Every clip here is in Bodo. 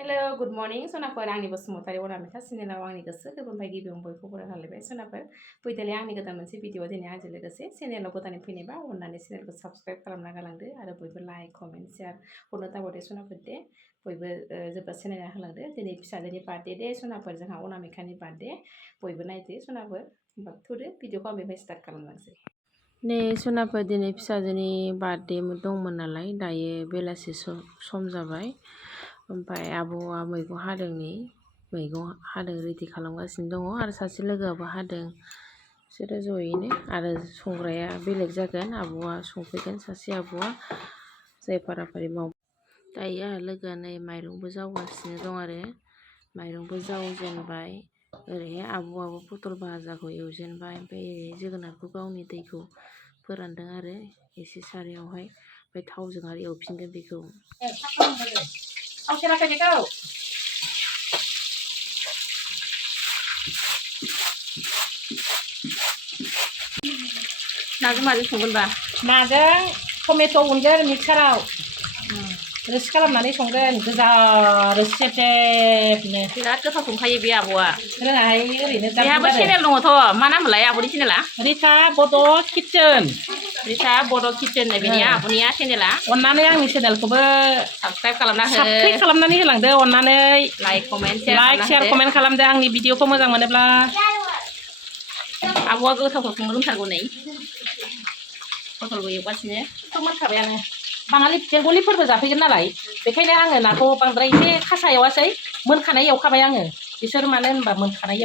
हेलो गुड मर्निं सनाफोर आंनि बसुमतारी अनामिका चेनेलाव आंनि गोसो गोरबोनिफ्राय गिबियावनो बयखौबो बरायखालायबाय सनाफोर फैदोलै आंनि गोदान मोनसे भिडिअ दिनै आंजों लोगोसे चेनेलाव गोदानै फैनायबा अननानै चेनेलखौ साबस्क्राइब खालामना गालांदो आरो बयबो लाइक कमेन्ट शेयार हरनो दाबावदे सनाफोर दे बयबो जोबोद सिनायना होलांदो दिनै फिसाजोनि बार्थडे दे सनाफोर जोंहा अनामिकानि बार्थडे बयबो नायदो सनाफोर होमबा थुदो भिडिअखौ आं बेनिफ्राय स्टार्ट खालामलांसै नै सनाफोर दिनै फिसाजोनि बार्थडे दंमोन नालाय दायो बेलासि सम जाबाय ओमफ्राय आबौआ मैगं हादों मैगं हादों रेडि खालामगासिनो दङ आरो सासे लोगोआबो हादों बिसोरो जयैनो आरो संग्राया बेलेग जागोन आबौआ संफैगोन सासे आबौआ जाय फाराफारि माव दायो आरो लोगोआ नै माइरंबो जावगासिनो दं आरो माइरंबो जावजेनबाय ओरैहाय आबौआबो पटल भाजाखौ एवजेनबाय ओमफ्राय ओरै जोगोनारखौ गावनि दैखौ फोरानदों आरो एसे सारायावहाय ओमफ्राय थावजों आरो एवफिनगोन बेखौ नाजों माजों संगोनबा नाजों टमेट' उनगोन मिक्साराव रोसि खालामनानै संगोन गोजा रोसि जेबनो बिराद गोथाव संखायो बे आबौआ रोङाहाय ओरैनो बेहाबो चेनेल दङथ' मा नाम मोनलाय आबौनि चेनेला रिता बड' किटचेन रिता बड' किटचेन बेनिया आबौनिया चेनेला अननानै आंनि चेनेलखौबो साबस्क्राइब खालामना होलांदो अननानै लाइक शेयार कमेन्ट खालामदो आंनि भिडिअखौ मोजां मोनोब्ला आबौआ गोथावखौ संनो रोंथारगौ नै पटलबो एवगासिनो थ' मोनखाबायानो बाङालि बेंगलिफोरबो जाफैगोन नालाय बेखायनो आङो नाखौ बांद्राय एसे खासा एवासै मोनखानाय एवखाबाय आङो बिसोर मानो होनबा मोनखानाय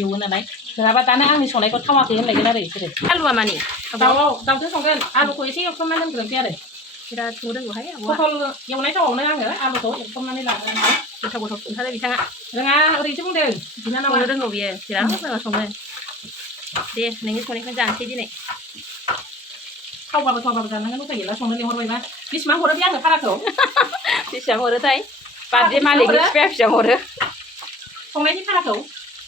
एवो नालाय नङाबा दानो आंनि संनायखौ थावाखै होनलायगोन आरो बिसोरो आलुआ मानि दाउजों संगोन आलुखौ एसे एवफ्रामना दोनग्रोनोसै आरो बिराद संनो रोंगौहाय पटल एवनाय थावावनो आङो आलुखौ एवफ्रामनानै लागोन गोथाव संथारो बिथाङा रोङा ओरैसो बुंदों संनो रोंगौ बियो बिराद मोजां सङो दे नोंनि संनायखौ जानोसै दिनै थावबाबो जानांगोन उफाय गैला संनो लिंहरबायबा बेसेबां हरो बे आंनो भाराखौ बेसेबां हरोथाय बार्थडे मालिकनि बिफाया बेसेबां हरो संनायनि भाराखौ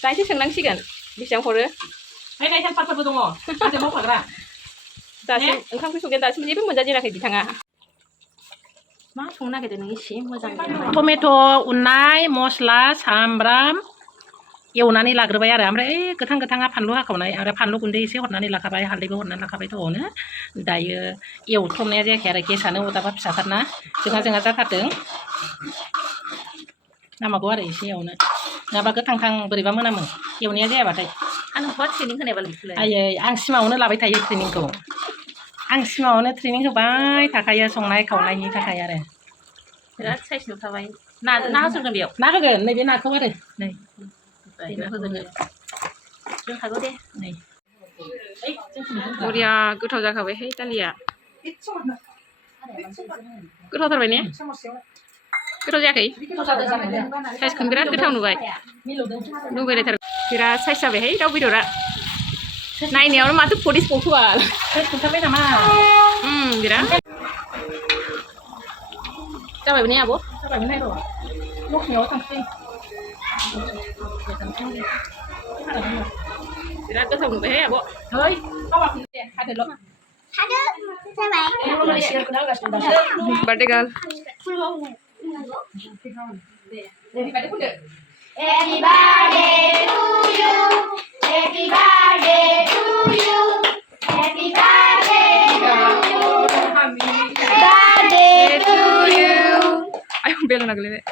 दासो सोंनांसिगोन बेसेबां हरो नायनाय हेल्पारफोरबो दङ आंजों मावफाग्रा दासो ओंखाम ओंख्रि संगोन दासिम जेबो मोनजाजेनाखै बिथाङा मा संनो नागिरदों नों एसे मोजां टमेट' उननाय मस्ला सामब्राम एवनानै लाग्रोबाय आरो ओमफ्राय गोथाङा फानलु हाखावनाय आरो फानलु गुन्दै एसे हरनानै लाखाबाय हालदैबो हरनानै लाखाबाय थ'आवनो दायो एवथ्रमनाया जायाखै आरो गेसानो अरदाबा फिसाथारना जोंहा जाथारदों नांबागौ आरो एसे एवनो नङाबा गोथां बोरैबा मोनामो एवनाया जायाबाथाय आंखौबा ट्रेनिं होनायबा लिखौलाय आयै आं सिमाङावनो लाबाय थायो ट्रेनिंखौ आं सिमाङावनो ट्रेनिं होबाय थाखायो संनाय खावनायनि थाखाय आरो बिराद साइज नुखाबाय ना होसनगोन बेयाव ना होगोन नैबे नाखौ आरो नै रोंखागौ दे नै बरिया गोथाव जाखाबायहाय दालिया गोथावथारबाय ने गोथाव जायाखै साइजखौनो बिराद गोथाव नुबाय लुबैलायथारबाय बिराद साइज जाबायहाय दाउ बेदरा नायनायावनो माथो फदिस बावथ'बाल खोन्थाबाय नामा बिराद जाबायबो ने आब' जाबायमोन नाय र' लखियाव थांसै बिराद गोथाव नुबायहाय आब' है थावाखै दे हादोल' birthday girl Happy birthday to you. Happy birthday to you. Happy birthday to you. Birthday to you. Ayo bel na gele.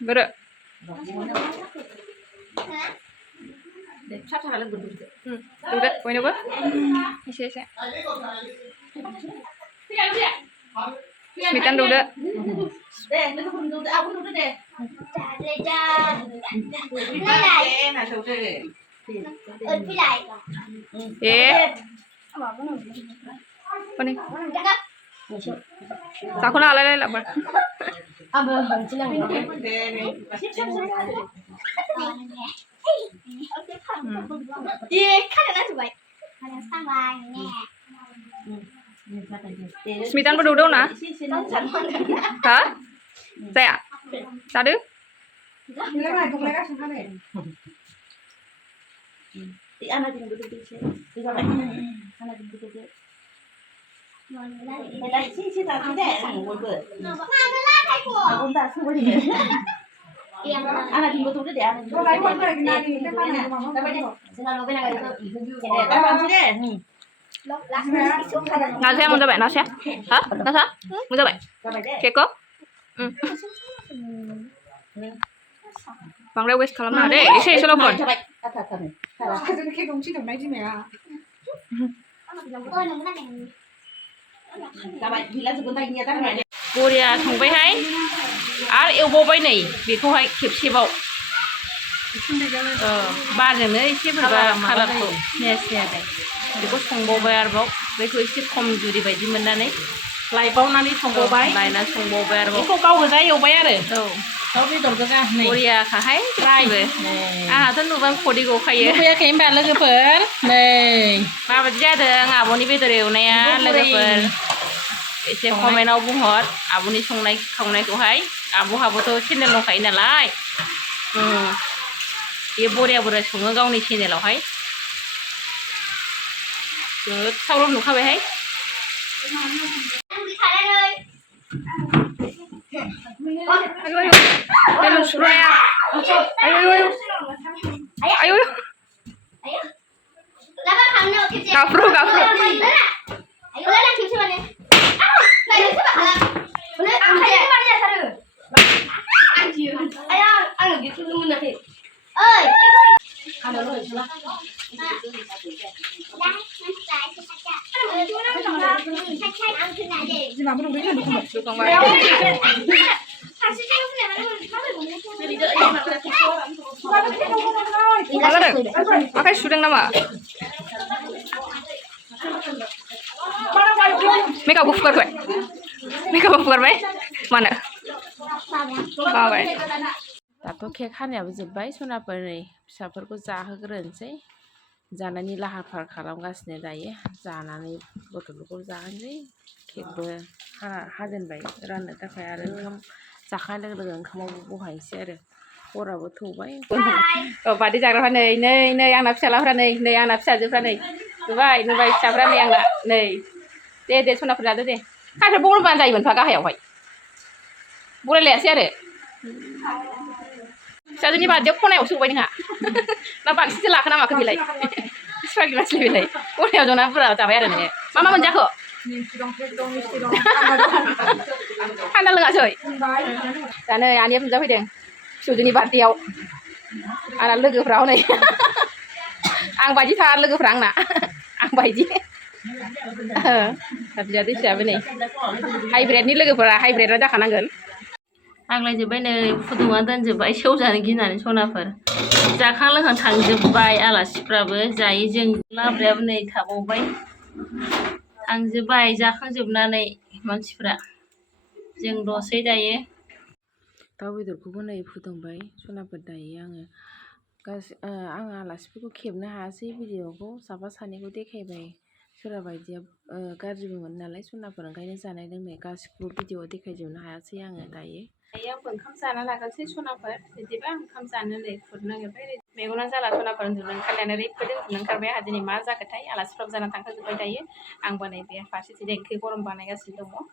Bere. deh siapa kalian berdua Udah, poin apa? Isi. Smitan udah. Deh, aku dulu deh. Apa nih? Aku nak alay lah, bar. Smitan berdua na? Hah? Saya? Sadu? Thì ăn là thì được đi chứ. Đi ra vậy. Ăn là thì được chứ. Mày lại chi tao cái đẻ này ngồi bữa. Ông ta không có gì. Ăn là thì được để ăn. Tao lấy con cái này cái con này mà tao lấy. Tao ăn chứ đấy. 나세 먼저 봐. 나세. 어? 나사? 먼저 봐. 개거? 응. 방래 웨스 칼람나. 네. 이세 슬로건. 이렇게 동치 좀 나지 매야. Tao vậy thì là sự tay nhà tao này. बरिया संबायहाय आरो एवबावबाय नै बेखौहाय खेबसेबाव बारजोंनो एसे बोरैबा कालारखौ नेस जायाखै बेखौ संबावबाय आरोबाव बेखौ एसे खम जुरि बायदि मोननानै लायबावनानै संबावबाय लायनानै संबावबाय आरोबाव बेखौ गाव गोजा एवबाय आरो दाउ बेदर गोजा नै बरियाखाहाय गासिबो आंहाथ' नुबा खदै गखायो नुफैयाखै होनबा लोगोफोर नै माबायदि जादों आब'नि बेदर एवनाया लोगोफोर एसे कमेन्टआव बुंहर आब'नि संनाय खावनायखौहाय आब'हाबोथ' चेनेल दंखायो नालाय बे बरिया बरिया सङो गावनि चेनेलावहाय गोथावल' नुखाबायहाय Ayo suraya. Ayo. Gafru. Pakai sudeng nama. Mereka buffer gue. Mana? Bawa. दाथ' केक हानायाबो जोब्बाय सनाफोर नै फिसाफोरखौ जाहोग्रोनोसै जानायनि लाहार फाहार खालामगासिनो दायो जानानै गथ'फोरखौ जाहोनोसै केकबो हाजेनबाय राननो थाखाय आरो ओंखाम जाखां लोगो ओंखामावबो बहायनोसै आरो हराबो थौबाय बार्थडे जाग्राफ्रा नै आंना फिसालाफ्रा नै आंना फिसाजोफ्रा नै नुबाय फिसाफ्रा नै आंना नै दे सनाफोर जादो दे खायफा बर'बानो जायोमोनफा गाहायावहाय बरायलायासै आरो फिसाजोनि बार्थडेआव खनायाव सौबाय नोंहा ना बांसिनसो लाखो ना माखो बेलाय सिफागि मासलि बेलाय खनायाव जना बुरजा जाबाय आरो नोङो मा मोनजाखो थान्दा लोङासै दा नै आनैया मोनजाफैदों फिसौजोनि बार्थडेआव आंना लोगोफ्रा हनै आं बायदि थार लोगोफ्रा आंना आं बायदि बिदा दैसायाबो नै हाइब्रिदनि लोगोफोरा हाइब्रिदआ जाखानांगोन आग्लायजोब्बाय नै फुदुंना दोनजोब्बाय सेवजानो गिनानै सनाफोर जाखां लोंखां थांजोब्बाय आलासिफ्राबो जायो जों लाब्रायाबो नै थाबावबाय थांजोब्बाय जाखांजोबनानै मानसिफ्रा जों दसै दायो दाउ बेदरखौबो नै फुदुंबाय सनाफोर दायो आङो आलासिफोरखौ खेबनो हायासै भिडिअखौ साफा सानैखौ देखायबाय सोरबा बायदिया गाज्रिबो मोनो नालाय सनाफोर ओंखायनो जानाय लोंनाय गासिखौबो भिडिअआव देखायजोबनो हायासै आङो दायो आंबो ओंखाम जाना लागोनसै सनाफोर बिदिबा ओंखाम जानो नै खुरनो नागिरबाय मेगना जाला सनाफोर उन्दुनो ओंखारनायानो ओरैबायदि उन्दुनो ओंखारबाय आंहा दिनै मा जाखोथाय आलासिफ्राबो जाना थांखाजोब्बाय दायो आंबो नै बे फारसेथिं ओंख्रि गरम बानायगासिनो दङ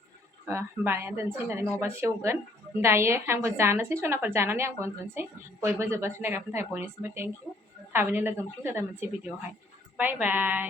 बानायना दोनसै होननानै नङाबा सेवगोन दायो आंबो जानोसै सनाफोर जानानै आंबो उन्दुनोसै बयबो जोब्बासो नायग्राफोरनि थाखाय बयनिसिमबो थेंक इउ थाबैनो लोगो मोनफिनगोन मोनसे भिडिअआवहाय बाय बाय